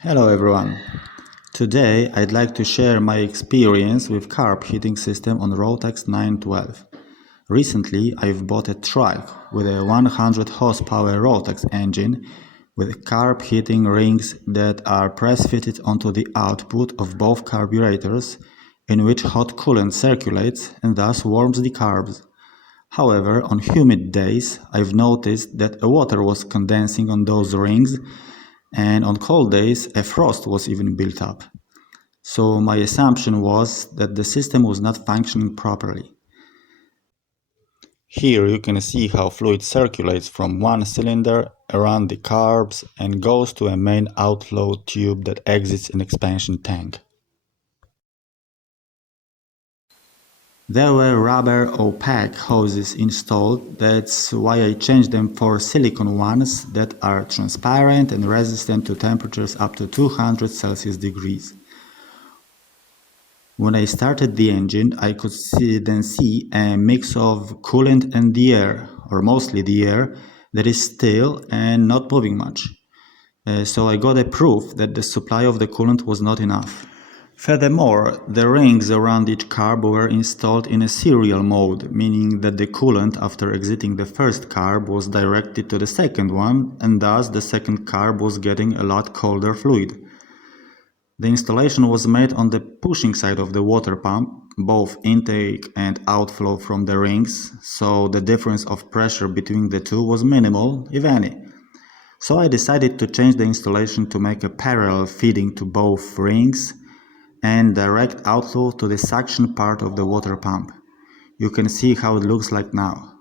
Hello everyone. Today I'd like to share my experience with carb heating system on ROTAX 912. Recently I've bought a truck with a 100 horsepower ROTAX engine with carb heating rings that are press-fitted onto the output of both carburetors, in which hot coolant circulates and thus warms the carbs. However, on humid days I've noticed that water was condensing on those rings, and on cold days a frost was even built up. So my assumption was that the system was not functioning properly. Here you can see how fluid circulates from one cylinder around the carbs and goes to a main outflow tube that exits an expansion tank. There were rubber opaque hoses installed, that's why I changed them for silicone ones that are transparent and resistant to temperatures up to 200 Celsius degrees. When I started the engine, I could then see a mix of coolant and the air, or mostly the air, that is still and not moving much. So I got a proof that the supply of the coolant was not enough. Furthermore, the rings around each carb were installed in a serial mode, meaning that the coolant after exiting the first carb was directed to the second one, and thus the second carb was getting a lot colder fluid. The installation was made on the pushing side of the water pump, both intake and outflow from the rings, so the difference of pressure between the two was minimal, if any. So I decided to change the installation to make a parallel feeding to both rings and direct outflow to the suction part of the water pump. You can see how it looks like now.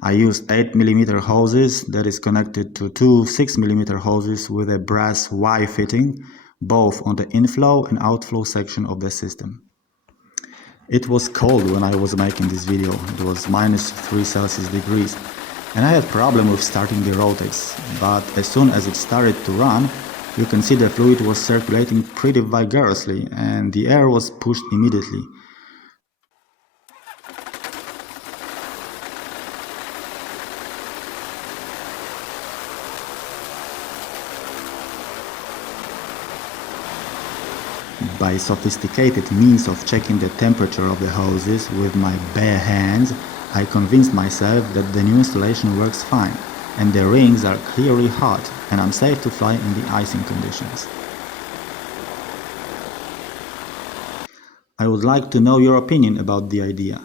I used 8mm hoses that is connected to two 6mm hoses with a brass Y fitting, both on the inflow and outflow section of the system. It was cold when I was making this video. It was -3 Celsius degrees, and I had problem with starting the ROTAX, but as soon as it started to run, you can see the fluid was circulating pretty vigorously and the air was pushed immediately. By sophisticated means of checking the temperature of the hoses with my bare hands, I convinced myself that the new installation works fine, and the rings are clearly hot and I'm safe to fly in the icing conditions. I would like to know your opinion about the idea.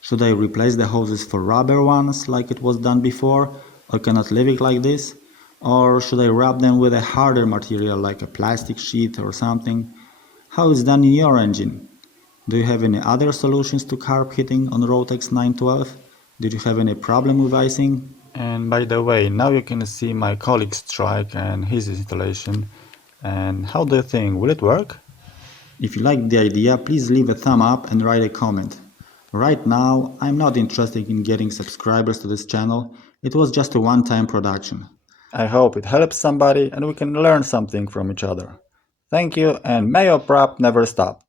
Should I replace the hoses for rubber ones like it was done before, or cannot leave it like this? Or should I wrap them with a harder material like a plastic sheet or something? How is it done in your engine? Do you have any other solutions to carb heating on ROTAX 912? Did you have any problem with icing? And by the way, now you can see my colleague's truck and his installation. And how do you think, will it work? If you like the idea, please leave a thumb up and write a comment. Right now, I'm not interested in getting subscribers to this channel. It was just a one-time production. I hope it helps somebody and we can learn something from each other. Thank you, and may your prep never stop.